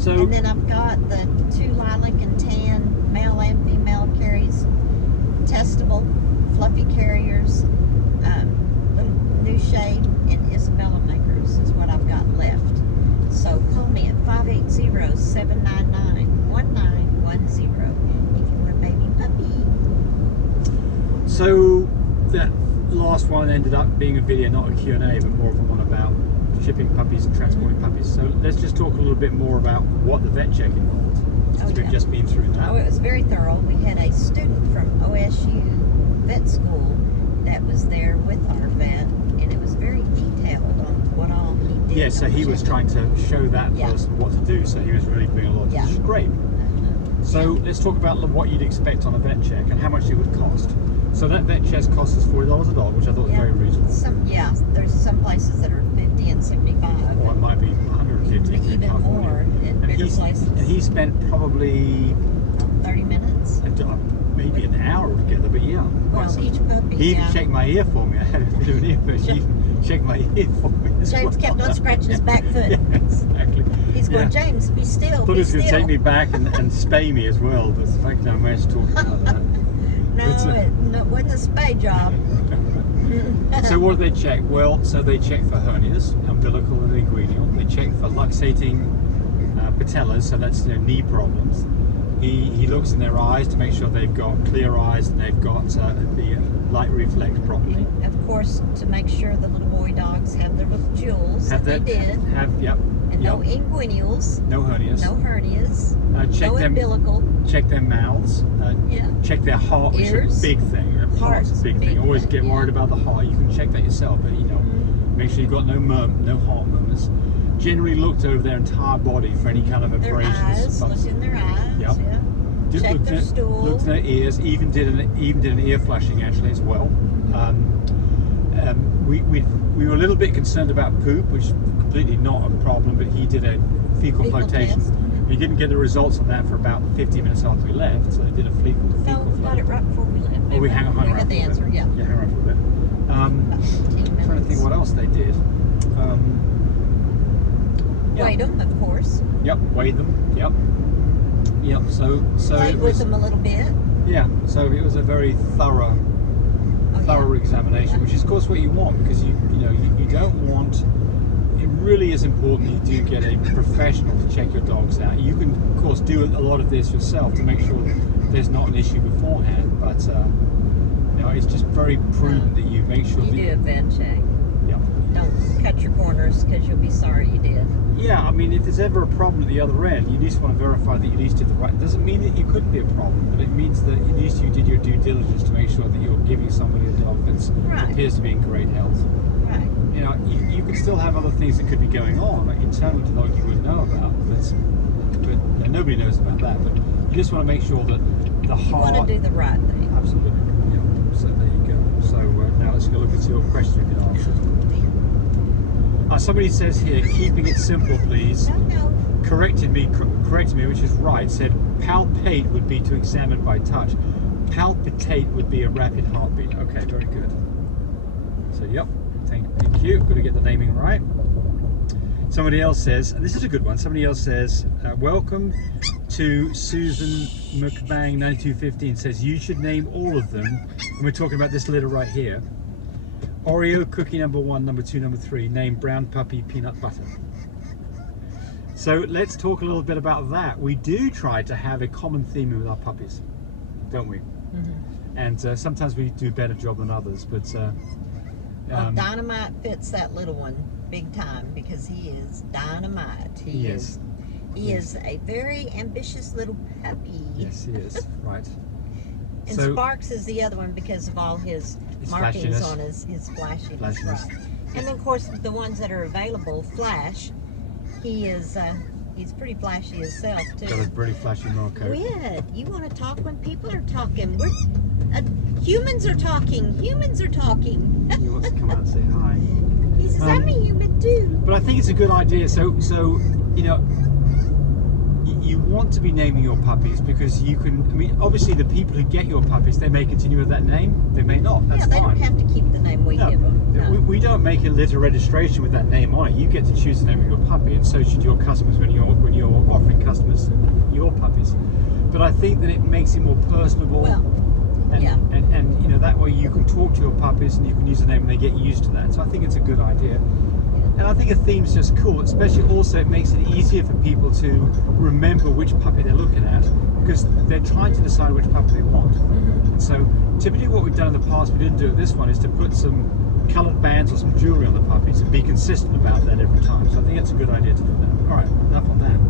So, and then I've got the 2 lilac and tan male and female carries, testable, fluffy carriers, little new shade, and Isabella makers is what I've got left. So call me at 580-799-1910 if you want a baby puppy. so that last one ended up being a video, not a Q&A, but more of a one about shipping puppies and transporting puppies. So let's just talk a little bit more about what the vet check involved. Since we've just been through that. Oh, it was very thorough. We had a student from OSU vet school that was there with our vet, and it was very detailed on what all he did. Yeah, so he was trying to show that for us what to do, so he was really doing a lot, which is great. So let's talk about what you'd expect on a vet check and how much it would cost. So that vet check costs us $40 a dog, which I thought was very reasonable. There's some places that are 50 and 75. Or it might be 150 even more in bigger places. And he spent probably 30 minutes. Maybe an hour together, but yeah. Well, each puppy. He even checked my ear for me. I had a bit of an ear, but he even checked my ear for me. James kept on scratching his back foot. Yeah, exactly. He's going, James, be still. Thought he was going to take me back and spay me as well, but the fact that I managed to talk about that. No, it wasn't a spay job. So what do they check? Well, so they check for hernias, umbilical and inguinal. They check for luxating patellas, so that's knee problems. He looks in their eyes to make sure they've got clear eyes and they've got the light reflex properly. Of course, to make sure the little boy dogs have their little jewels. They did. And no inguinals. No hernias. No hernias. Check no umbilical. Check their mouths. Check their heart, which is a big thing. Heart's a big thing. Always get worried about the heart. You can check that yourself, but make sure you've got no heart murmurs. Generally looked over their entire body for any kind of abrasions. Their eyes. Look in their eyes. Check their stool. Looked at their ears. Even did an ear flushing actually as well. We were a little bit concerned about poop, which is completely not a problem, but he did a fecal flotation. Test. He didn't get the results on that for about 50 minutes after we left, so they did a fecal float. We got it right before we left. Oh, we hung around for a bit. answer, Yeah, hang around for a bit. About 15 minutes. Trying to think what else they did. Weighed them, of course. Yep, weighed them. Yep. So played with them a little bit. Yeah. So it was a very thorough examination, which is of course what you want, because you don't want. It really is important that you do get a professional to check your dogs out. You can of course do a lot of this yourself to make sure there's not an issue beforehand, but it's just very prudent that you make sure you do a vet check. Don't cut your corners, because you'll be sorry you did. Yeah, I mean, if there's ever a problem at the other end, you just want to verify that you at least did the right. It doesn't mean that you couldn't be a problem, but it means that at least you did your due diligence to make sure that you're giving somebody a dog that appears to be in great health. Right. You could still have other things that could be going on, like internal to the dog you wouldn't know about, but nobody knows about that. But you just want to make sure that the heart. You want to do the right thing. Absolutely. Yeah. So there you go. So now let's go look at your question you answered. Somebody says here, keeping it simple, please. No. Corrected me, which is right. Said palpate would be to examine by touch. Palpitate would be a rapid heartbeat. Okay, very good. So, yep. Thank you. Got to get the naming right. Somebody else says, and this is a good one. Somebody else says, welcome to Susan McBang 9215. Says you should name all of them. And we're talking about this litter right here. Oreo cookie number 1, number 2, number 3, named Brown Puppy Peanut Butter. So let's talk a little bit about that. We do try to have a common theme with our puppies, don't we? Mm-hmm. And sometimes we do a better job than others, but Dynamite fits that little one big time, because he is dynamite. He is a very ambitious little puppy. Yes, he is. Right. And so, Sparks is the other one because of all his markings flashiness. On his flashiness. Right. And then of course the ones that are available, Flash, he's pretty flashy himself too. Got a pretty flashy Marco. Weird. You want to talk when people are talking. Humans are talking. Humans are talking. He wants to come out and say hi. He says, I'm a human too. But I think it's a good idea. So you you want to be naming your puppies because you can. I mean, obviously, the people who get your puppies, they may continue with that name, they may not. That's they fine. don't have to keep the name we give them. No. We don't make a litter registration with that name on it. You get to choose the name of your puppy, and so should your customers when you're offering customers your puppies. But I think that it makes it more personable. Well, And you know, that way you can talk to your puppies and you can use the name and they get used to that. So I think it's a good idea. And I think a theme's just cool, especially also it makes it easier for people to remember which puppy they're looking at because they're trying to decide which puppy they want. And so typically what we've done in the past, we didn't do it this one, is to put some coloured bands or some jewellery on the puppies and be consistent about that every time. So I think it's a good idea to do that. Alright, enough on that.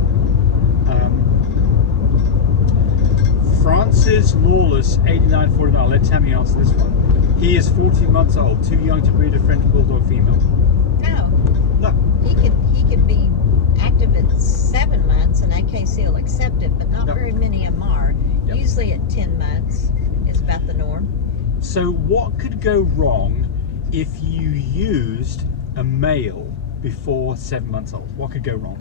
Francis Lawless, 8949. I'll let Tammy answer this one. He is 14 months old, too young to breed a French Bulldog female. No. He could be active at 7 months, and AKC will accept it, but not very many of them are. Yep. Usually at 10 months is about the norm. So what could go wrong if you used a male before 7 months old? What could go wrong?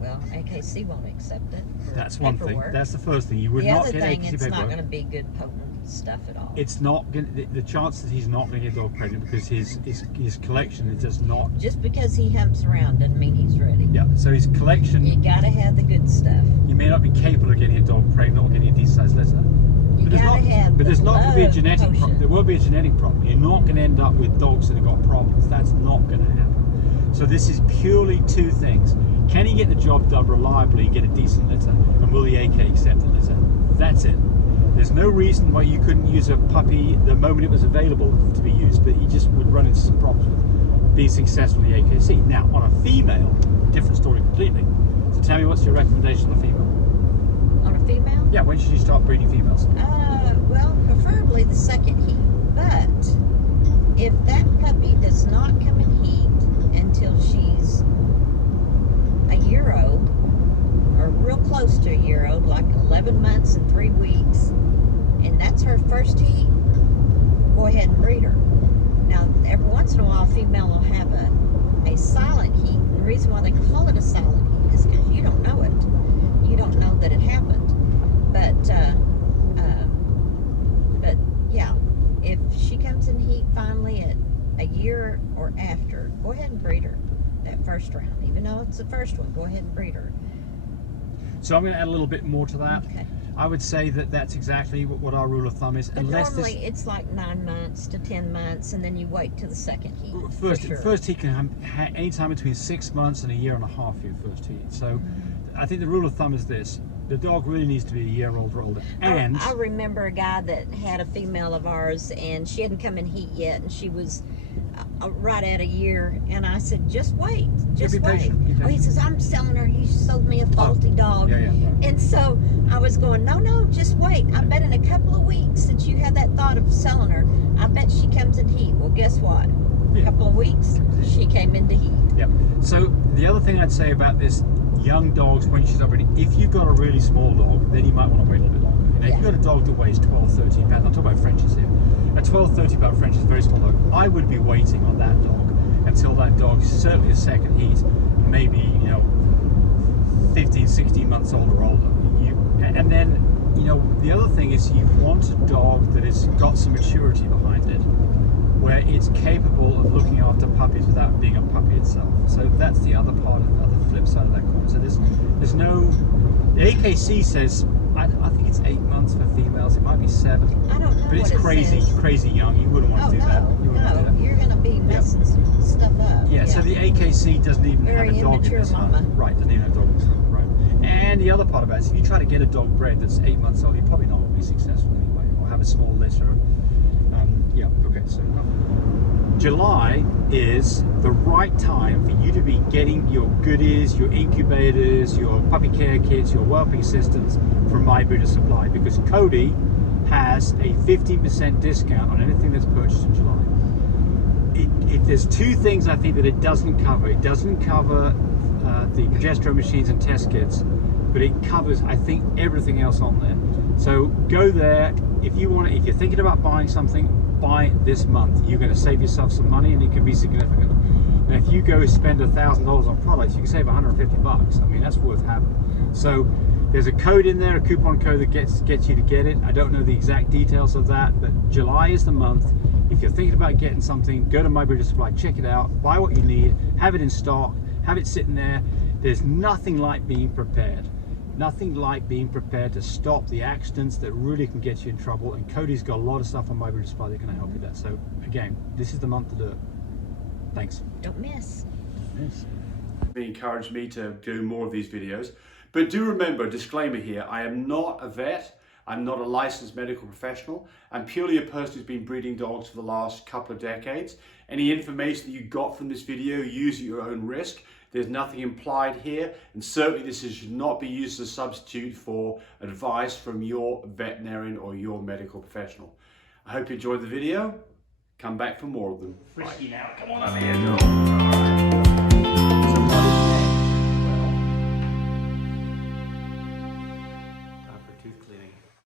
Well, AKC won't accept it. That's one thing. Paperwork. That's the first thing. You would not get AKC paperwork. The other thing, it's not going to be good potent stuff at all. It's not going. The chances he's not going to get a dog pregnant because his collection is just not. Just because he humps around doesn't mean he's ready. Yeah. So his collection. You got to have the good stuff. You may not be capable of getting a dog pregnant or getting a decent sized litter. You got to have. But there's not going to be a genetic potion. problem. There will be a genetic problem. You're not going to end up with dogs that have got problems. That's not going to happen. So this is purely two things. Can he get the job done reliably, get a decent litter, and will the AK accept the litter? That's it. There's no reason why you couldn't use a puppy the moment it was available to be used, but you just would run into some problems with being successful in the AKC. Now, on a female, different story completely. So tell me, what's your recommendation on a female? On a female? Yeah, when should you start breeding females? Well, preferably the second heat. But if that puppy does not come in heat until she's a year old, or real close to a year old, like 11 months and 3 weeks, and that's her first heat, go ahead and breed her. Now, every once in a while, a female will have a silent heat. And the reason why they call it a silent heat is because you don't know it. You don't know that it happened. But yeah, if she comes in heat finally at a year or after, go ahead and breed her that first round. Even though it's the first one, go ahead and breed her. So I'm going to add a little bit more to that. Okay. I would say that that's exactly what our rule of thumb is. But normally it's like 9 months to 10 months, and then you wait till the second heat. First heat can have any time between 6 months and a year and a half for your first heat. So I think the rule of thumb is this: the dog really needs to be a year old or older. And I remember a guy that had a female of ours, and she hadn't come in heat yet, and she was right at a year, and I said, just wait, just wait. Patient. Oh, he says, I'm selling her, you sold me a faulty dog. Yeah, right. And so I was going, no, just wait. I bet in a couple of weeks, since you had that thought of selling her, I bet she comes in heat. Well, guess what? A couple of weeks, she came into heat. Yep. So the other thing I'd say about this, young dogs, when she's not ready, if you've got a really small dog, then you might want to wait a little bit longer. You know, if you've got a dog that weighs 12, 13 pounds, I'm talking about Frenchies here. A 12, 13 pound French is a very small dog. I would be waiting on that dog until that dog is certainly a second heat, maybe 15, 16 months old or older. And then the other thing is you want a dog that has got some maturity behind it, where it's capable of looking after puppies without being a puppy itself. So that's the other part of the flip side of that coin. So there's no. The AKC says I think it's 8 months for females. It might be 7. I don't know. But it's crazy young. You wouldn't want to do that. You're going to be messing some stuff up. Yeah. So the AKC doesn't even have a dog in this mama. Right. Doesn't even have a dog in this one. Right. And the other part about it is if you try to get a dog bred that's 8 months old, you're probably not going to be successful anyway, or have a small litter. Yeah. Okay. So July is the right time for you to be getting your goodies, your incubators, your puppy care kits, your whelping systems from My Breeder Supply, because Cody has a 15% discount on anything that's purchased in July. There's two things I think that it doesn't cover. It doesn't cover the progesterone machines and test kits, but it covers, I think, everything else on there. So go there if you're thinking about buying something. Buy this month. You're going to save yourself some money, and it can be significant. And if you go spend $1,000 on products, you can save $150. I mean, that's worth having. So There's a code in there, a coupon code that gets you to get it. I don't know the exact details of that, but July is the month. If you're thinking about getting something, go to My Builder Supply, check it out, buy what you need, have it in stock, have it sitting there. There's nothing like being prepared. Nothing like being prepared to stop the accidents that really can get you in trouble. And Cody's got a lot of stuff on My Builder Supply that can help you with that. So again, this is the month to do it. Thanks. Don't miss. They encouraged me to do more of these videos. But do remember, disclaimer here, I am not a vet, I'm not a licensed medical professional, I'm purely a person who's been breeding dogs for the last couple of decades. Any information that you got from this video, use at your own risk. There's nothing implied here, and certainly this should not be used as a substitute for advice from your veterinarian or your medical professional. I hope you enjoyed the video. Come back for more of them. Frisky now, come on up here, Joel.